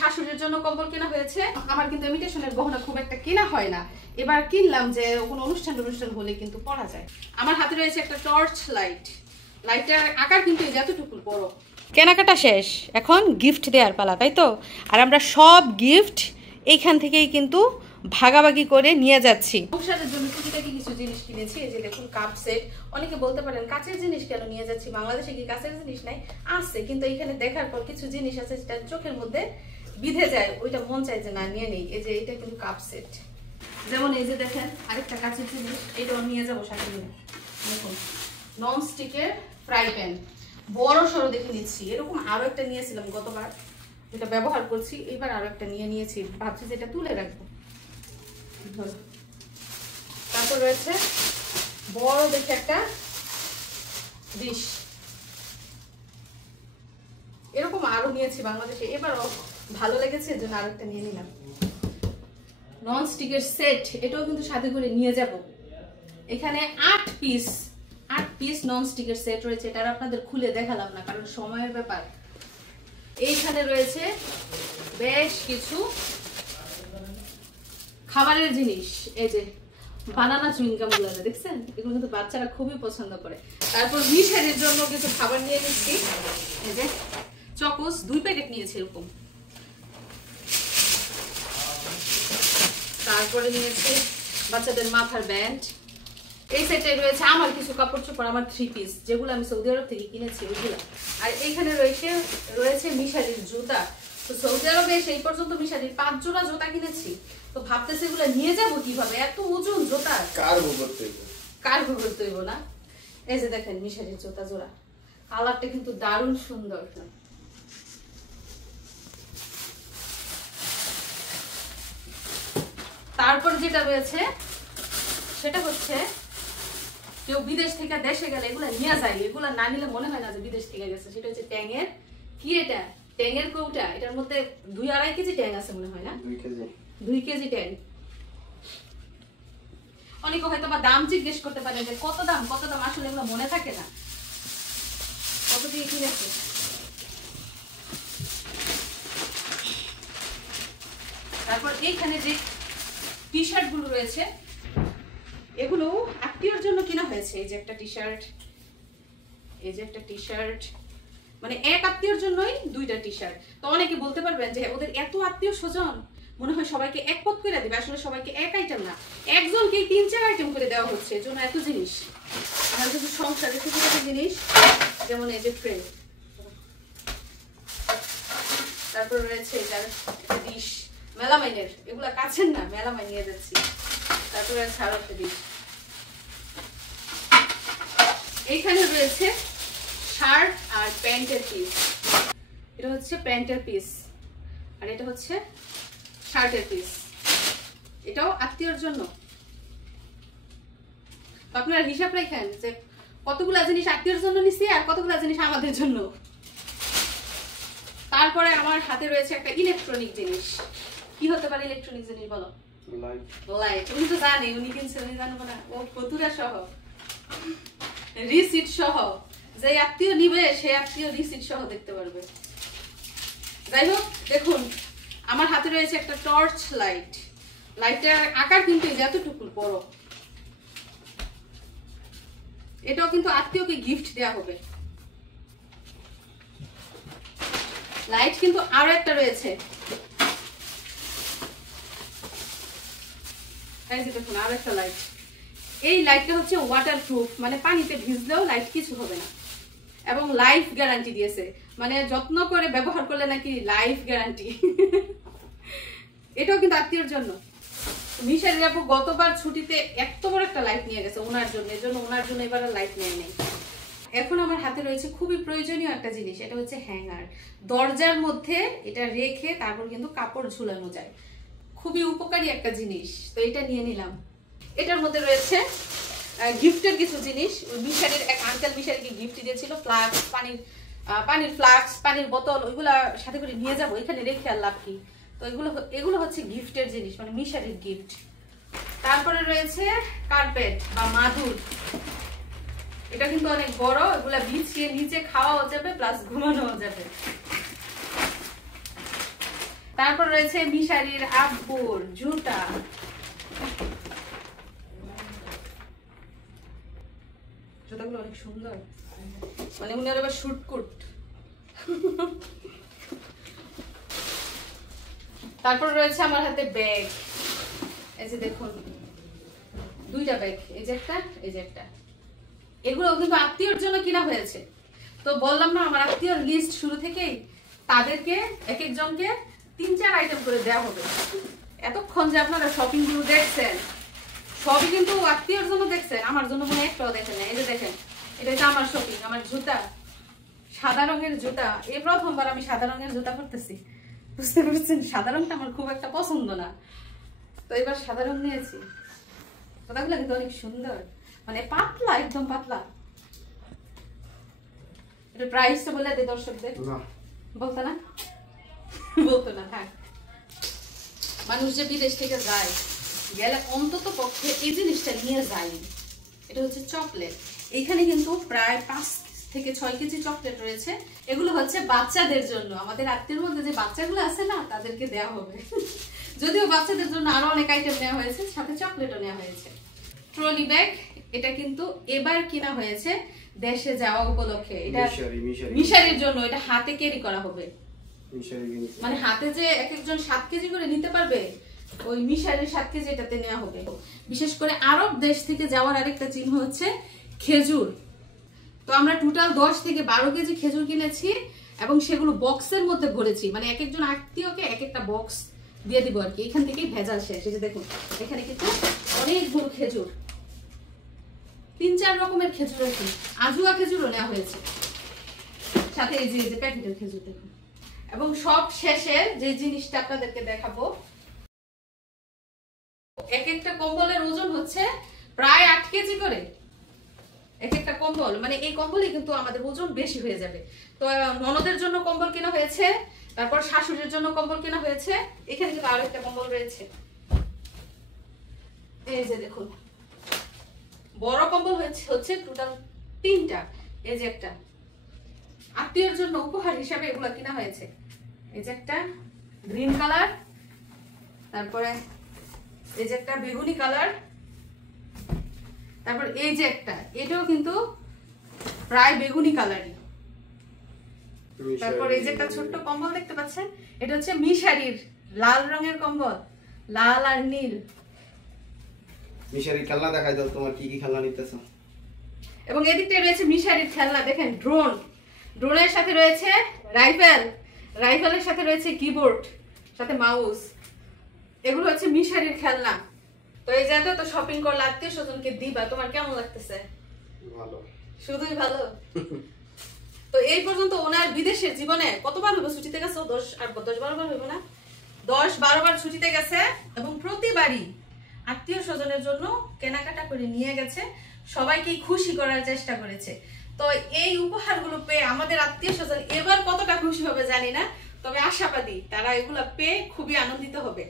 শাশুড়ির জন্য কম্বল কেনা হয়েছে। আমার কিন্তু ইমিটেশনের গহনা খুব একটা কেনা হয় না, এবার কিনলাম যে কোনো অনুষ্ঠান হলে কিন্তু পরা যায়। আমার হাতে রয়েছে একটা টর্চ লাইট, লাইটটার আকার কিন্তু যতটুকু বড়। কেনাকাটা শেষ, এখন গিফট দেওয়ার পালা, তাই তো? আর আমরা সব গিফট এইখান থেকেই কিন্তু ভাগাভাগি করে নিয়ে যাচ্ছি। সংসারের জন্য টুকিটাকি কিছু জিনিস কিনেছি। এই যে দেখুন কাপ সেট। অনেকে বলতে পারেন কাচের জিনিস কেন নিয়ে যাচ্ছি, বাংলাদেশে কি কাচের জিনিস নাই? আছে, কিন্তু এখানে দেখার পর কিছু জিনিস আছে যেটা চোখের মধ্যে বিধে যায়, ওইটা মন চাই যে না নিয়ে নেই। এই যে এটা কিন্তু কাপ সেট, যেমন এই যে দেখেন আরেকটা কাচের জিনিস, এটাও নিয়ে যাবো সাথে নিয়ে। দেখুন নন স্টিকের ফ্রাই প্যান, বড় সড়ো দেখে নিচ্ছি। এরকম আরো একটা নিয়েছিলাম গতবার, যেটা ব্যবহার করছি, এবার আরো একটা নিয়ে নিয়েছি, ভাবছি যে এটা তুলে রাখবো। তারপর রয়েছে বড় দেখে একটা ডিশ, এরকম আরো নিয়েছি বাংলাদেশে, এবারও ভালো লেগেছে এর জন্য আরো একটা নিয়ে নিলাম। নন স্টিকের সেট, এটাও কিন্তু সাথে করে নিয়ে যাব। এখানে 8 পিস নন স্টিকের সেট রয়েছে, এটা আপনাদের খুলে দেখালাম না কারণ সময়ের ব্যাপার। এইখানে রয়েছে বেশ কিছু খাবারের জিনিস, এই যে বানানা চুইংগাম গুলো দেখছেন, এগুলো কিন্তু বাচ্চারা খুবই পছন্দ করে। তারপর মিশারির জন্য কিছু খাবার নিয়ে নিচ্ছি, এই যে চকোস 2 প্যাকেট নিয়েছি এরকম। তারপরে নিয়েছি বাচ্চাদের মাথার ব্যান্ড। এই সেটে রয়েছে আমার কিছু কাপড় চোপড়, আমার 3 পিস যেগুলো আমি সৌদি আরব থেকে কিনেছি ওইগুলো। আর এখানে রয়েছে মিশারির জুতা। তো সৌদি আরবে সেই পর্যন্ত মিশারির 5 জোড়া জুতা কিনেছি, তো ভাবতেছি এগুলো নিয়ে যাবো কিভাবে, এত ওজন জুতা কার্গো করতে হইব না। এই যে দেখেন মিশারির জুতা জোড়া, কালারটা কিন্তু দারুণ সুন্দর। তারপর যেটা রয়েছে সেটা হচ্ছে কেউ বিদেশ থেকে দেশে গেলে এগুলা নিয়ে যায়, এগুলা না নিলে মনে হয় না যে বিদেশ থেকে গেছে। সেটা হচ্ছে ট্যাঙের, কি এটা ট্যাঙের কৌটা, এটার মধ্যে 2-2.5 কেজি ট্যাং আছে মনে হয় না, 2 কেজি ট্যাং। অনেকে হয়তো বা দাম জিজ্ঞেস করতে পারে যে কত দাম, আসলে এগুলো মনে থাকে না কত দিয়ে কিনেছে। তারপর এইখানে যে টি শার্ট গুলো রয়েছে, এগুলো আত্মীয়র জন্য কিনা হয়েছে। এই যে একটা টি শার্ট, এই যে একটা টি শার্ট, মানে এক আত্মীয়র জন্যই 2টা টি শার্ট। তো অনেকে বলতে পারবেন যে ওদের এত আত্মীয় স্বজন, মনে হয় সবাইকে এক পথ করে দিবে, আসলে সবাইকে এক আইটেম না, একজনকেই 3-4 আইটেম করে দেওয়া হচ্ছে, এর জন্য এত জিনিস। আর কিছু সংসারের ছোট ছোট জিনিস, যেমন এই যে ট্রে, তারপর রয়েছে এটার ডিশ মেলামাইনের, এগুলা কাছের না, মেলামাইন নিয়ে যাচ্ছি। তারপর রয়েছে আরো একটা ডিশ। এইখানে রয়েছে শার্ট আর প্যান্টের পিস, এটা হচ্ছে প্যান্টের পিস আর এটা হচ্ছে শার্টের পিস, এটাও আত্মীয়র জন্য। আপনারা হিসাব রাখেন যে কতগুলা জিনিস আত্মীয়র জন্য নিছি আর কতগুলা জিনিস আমাদের জন্য। তারপরে আমার হাতে রয়েছে একটা ইলেকট্রনিক জিনিস। কি হতে পারে ইলেকট্রনিক জিনিস বলো? লাইট। উনি তো জানে, উনি কিনছে, উনি জানবো না? ও ফতুরা সহ, রিসিট সহ, যে আত্মীয় নিবে সে আত্মীয় রিসিট সহ দেখতে পারবে। যাই হোক, দেখুন আমার হাতে রয়েছে একটা টর্চ লাইট, লাইটটার আকার কিন্তু যতটুকু বড়। এটাও কিন্তু আত্মীয়কে গিফট দেওয়া হবে। লাইট কিন্তু আরো একটা রয়েছে, এই যে দেখুন আরো একটা লাইট। এই লাইটটা হচ্ছে ওয়াটারপ্রুফ, মানে পানিতে ভিজলেও লাইট কিছু হবে না, এবং লাইফ গ্যারান্টি দিয়েছে, মানে যত্ন করে ব্যবহার করলে নাকি লাইফ গ্যারান্টি। এটাও কিন্তু আত্মীয়র জন্য। মিশারি আপু গতবার ছুটিতে এত বড় একটা লাইট নিয়ে গেছে ওনার জন্য, এজন্য ওনার জন্য এবার লাইট নেয় নেই। এখন আমার হাতে রয়েছে খুবই প্রয়োজনীয় একটা জিনিস, এটা হচ্ছে হ্যাঙ্গার। দরজার মধ্যে এটা রেখে তারপর কিন্তু কাপড় ঝুলানো যায়, খুবই উপকারী একটা জিনিস, তো এটা নিয়ে নিলাম। এটার মধ্যে রয়েছে গিফটের কিছু জিনিস। মিশারির এক আঙ্কেল মিশারিকে গিফট দিয়েছিল ফ্লাক্স, পানির ফ্লাক্স, পানির বোতল, ওইগুলা সাথে করে নিয়ে যাবো, এখানে রেখে আর লাভ কি। তো এগুলো হচ্ছে গিফটের জিনিস, মানে মিশারির গিফট। তারপরে রয়েছে কার্পেট বা মাদুর, এটা কিন্তু অনেক বড়, এগুলা বিছিয়ে নিচে খাওয়াও যাবে প্লাস ঘুমানোও যাবে। তারপর রয়েছে মিশারির আব্বুর জুতা, জুতাগুলো অনেক সুন্দর, মানে উনার আবার শুটকুট। তারপর রয়েছে আমার হাতে ব্যাগ, এই যে দেখুন দুইটা ব্যাগ, এই যে একটা এই যে একটা। এগুলো কিন্তু আত্মীয়র জন্য কিনা হয়েছে। তো বললাম না আমার আত্মীয়র লিস্ট শুরু থেকেই, তাদেরকে এক একজনকে 3-4 আইটেম করে দেওয়া হবে। এতক্ষণ যে আপনারা শপিং গুলো দেখছেন সবই কিন্তু আত্মীয়র জন্য দেখছেন, আমার জন্য মনে একটাও দেখেন না। এই যে দেখেন, এটা হচ্ছে আমার শপিং, আমার জুতা, সাদা রঙের জুতা। এই প্রথমবার আমি সাদা রঙের জুতা করতেছি, বুঝতে পারছেন? সাদা রঙটা আমার খুব একটা পছন্দ না, তো এবার সাদা রঙ নিয়েছি। জুতাগুলো কিন্তু অনেক সুন্দর, মানে পাতলা, একদম পাতলা। এটা প্রাইসটা বলে দে দর্শকদের। বলতো না বলতো না, থাক। মানুষ যে বিদেশ থেকে যায়, গেলে অন্তত পক্ষে এই জিনিসটা নিয়ে যায়। এটা হচ্ছে চকলেট। এইখানে কিন্তু প্রায় 5 থেকে 6 কেজি চকলেট রয়েছে। এগুলো হচ্ছে বাচ্চাদের জন্য, আমাদের আত্মীয়ের মধ্যে যে বাচ্চাগুলো আছে না, তাদেরকে দেওয়া হবে। যদিও বাচ্চাদের জন্য আরো অনেক আইটেম নেওয়া হয়েছে, সাথে চকলেটও নেওয়া হয়েছে। ট্রলি ব্যাগ, এটা কিন্তু এবার কিনা হয়েছে দেশে যাওয়া উপলক্ষে। এটা মিশারির জন্য, এটা হাতে ক্যারি করা হবে। মানে হাতে যে এক একজন 7 কেজি করে নিতে পারবে, ওই মিশারির 7 কেজি এটাতে নেওয়া হবে। বিশেষ করে আরব দেশ থেকে যাওয়ার আরেকটা চিহ্ন হচ্ছে খেজুর। তো আমরা টোটাল 10 থেকে 12 কেজি খেজুর কিনেছি এবং সেগুলো বক্সের মধ্যে ভরেছি। মানে এক একজন আত্মীয়কে এক একটা বক্স দিয়ে দিব আর কি। এখান থেকেই ভেজাল শেষ। এই যে দেখুন, এখানে কিন্তু অনেকগুলো খেজুর, 3-4 রকমের খেজুর আছে। আজুয়া খেজুরও নেওয়া হয়েছে, সাথে এই যে প্যাকেটের খেজুর দেখুন। এবং সব শেষে যে জিনিসটা আপনাদেরকে দেখাবো, এক একটা কম্বলের ওজন হচ্ছে প্রায় 8 কেজি করে এক একটা কম্বল। মানে এই কম্বলই কিন্তু আমাদের ওজন বেশি হয়ে যাবে। তো ননদের জন্য কম্বল কেনা হয়েছে, তারপর শাশুড়ির জন্য কম্বল কেনা হয়েছে। এখানে কিন্তু আরো একটা কম্বল রয়েছে, এই যে দেখুন। বড় কম্বল হচ্ছে টোটাল 3টা। এই যে একটা আত্মীয়ের জন্য উপহার হিসাবে এগুলো কিনা হয়েছে। এই যে একটা গ্রিন কালার, তারপরে এই যে একটা বেগুনি কালার, তারপর এই যে একটা, এটাও কিন্তু প্রায় বেগুনি কালারই। তারপর এই যে একটা ছোট্ট কম্বল দেখতে পাচ্ছেন, এটা হচ্ছে মিশারির লাল রঙের কম্বল, লাল আর নীল। মিশারির খেলনা দেখাই দাও, তোমার কি কি খেলনা নিতেছো। এবং এদিকটা রয়েছে মিশারির খেলনা, দেখেন ড্রোন, ড্রোনের সাথে রয়েছে রাইফেল, রাইফেলের সাথে রয়েছে কিবোর্ড, সাথে মাউস। এগুলো হচ্ছে মিশারির খেলনা। তো এই যাতে তো শপিং করলে আত্মীয় স্বজনকে দিবা, তোমার কেমন লাগতেছে? ভালো, শুধুই ভালো। তো এই পর্যন্ত ওনার বিদেশের জীবনে কতবার হইব ছুটিতে গেছে? 10-12 বার হইব না? 10-12 বার ছুটিতে গেছে এবং প্রতিবারই আত্মীয় স্বজনের জন্য কেনাকাটা করে নিয়ে গেছে, সবাইকে খুশি করার চেষ্টা করেছে। তো এই উপহারগুলো পেয়ে আমাদের আত্মীয় স্বজন এবার কতটা খুশি হবে জানি না, তবে আশাবাদী তারা এগুলো পেয়ে খুবই আনন্দিত হবে।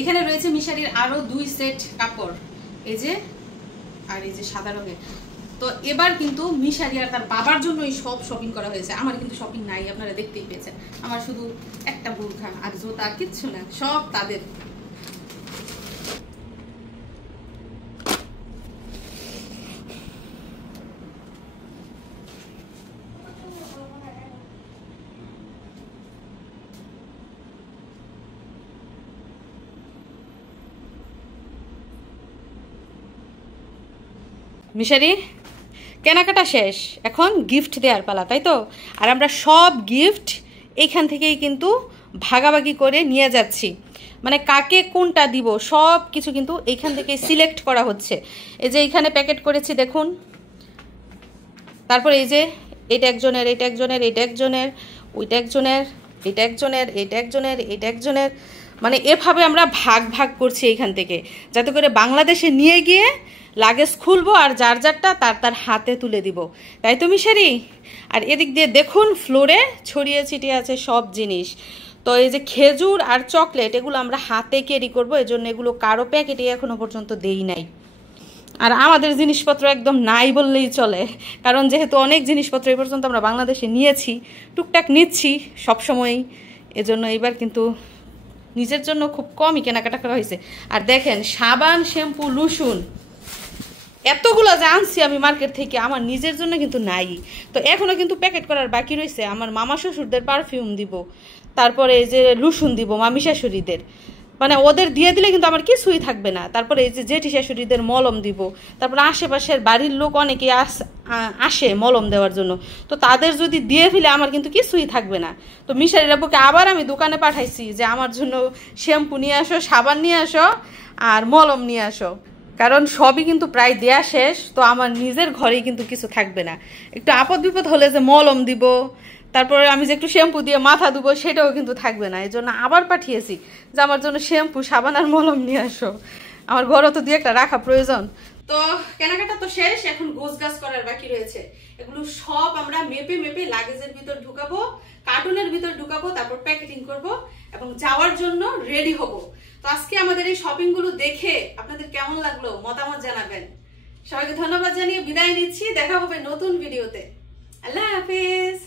এখানে রয়েছে মিশারির আরো 2 সেট কাপড়, এই যে আর এই যে সাদা রঙের। তো এবার কিন্তু মিশারি আর তার বাবার জন্যই সব শপিং করা হয়েছে। আমার কিন্তু শপিং নাই, আপনারা দেখতেই পেয়েছেন। আমার শুধু একটা বোরখা আর জুতা, আর কিচ্ছু না, সব তাদের। মিশারি কেনাকাটা শেষ, এখন গিফট দেওয়ার পালা, তাই তো? আর আমরা সব গিফট এইখান থেকেই কিন্তু ভাগাভাগি করে নিয়ে যাচ্ছি। মানে কাকে কোনটা দিব সব কিছু কিন্তু এইখান থেকে সিলেক্ট করা হচ্ছে। এই যে এইখানে প্যাকেট করেছি দেখুন, তারপর এই যে এটা একজনের, এটা একজনের, এটা একজনের, ওইটা একজনের, এটা একজনের, এটা একজনের, এটা একজনের। মানে এভাবে আমরা ভাগ ভাগ করছি এইখান থেকে, যাতে করে বাংলাদেশে নিয়ে গিয়ে লাগেজ খুলবো আর যার যারটা তার হাতে তুলে দিব, তাই তো মিশারি? আর এদিক দিয়ে দেখুন ফ্লোরে ছড়িয়ে ছিটিয়ে আছে সব জিনিস। তো এই যে খেজুর আর চকলেট, এগুলো আমরা হাতে ক্যারি করবো, এই জন্য এগুলো কারো প্যাকেটে এখনো পর্যন্ত দেই নাই। আর আমাদের জিনিসপত্র একদম নাই বললেই চলে, কারণ যেহেতু অনেক জিনিসপত্র এই পর্যন্ত আমরা বাংলাদেশে নিয়েছি, টুকটাক নিচ্ছি সবসময়ই, এজন্য এবার কিন্তু নিজের জন্য খুব কমই কেনাকাটা করা হয়েছে। আর দেখেন সাবান, শ্যাম্পু, লুসুন এতগুলো যে আনছি আমি মার্কেট থেকে, আমার নিজের জন্য কিন্তু নাই। তো এখনও কিন্তু প্যাকেট করার বাকি রয়েছে। আমার মামা শ্বশুরদের পারফিউম দিব, তারপরে এই যে লুসুন দিব মামি শাশুড়িদের, মানে ওদের দিয়ে দিলে কিন্তু আমার কিছুই থাকবে না। তারপরে এই যে জেঠি শাশুড়িদের মলম দিব, তারপরে আশেপাশের বাড়ির লোক অনেকে আসে মলম দেওয়ার জন্য, তো তাদের যদি দিয়ে ফেলে আমার কিন্তু কিছুই থাকবে না। তো মিশারির আব্বুকে আবার আমি দোকানে পাঠাইছি যে আমার জন্য শ্যাম্পু নিয়ে আসো, সাবান নিয়ে আসো আর মলম নিয়ে আসো, কারণ সবই কিন্তু প্রায় দেয়া শেষ। তো আমার নিজের ঘরেই কিন্তু কিছু থাকবে না। একটু আপদ বিপদ হলে যে মলম দিব, তারপরে আমি যে একটু শ্যাম্পু দিয়ে মাথা ধুবো সেটাও কিন্তু থাকবে না। এই জন্য আবার পাঠিয়েছি যে আমার জন্য শ্যাম্পু, সাবান আর মলম নিয়ে আসো। আমার ঘরও তো দিয়ে একটা রাখা প্রয়োজন। তো কেনাকাটা তো শেষ, এখন গোছগাছ করার বাকি রয়েছে। এগুলো সব আমরা মেপে মেপে লাগেজের ভিতর ঢুকাবো, কার্টুনের ভিতর ঢুকাবো, তারপর প্যাকেটিং করব এবং যাওয়ার জন্য রেডি হব। তো আজকে আমাদের এই শপিং গুলো দেখে আপনাদের কেমন লাগলো মতামত জানাবেন। সবাইকে ধন্যবাদ জানিয়ে বিদায় নিচ্ছি। দেখা হবে নতুন ভিডিওতে। আল্লাহ হাফেজ।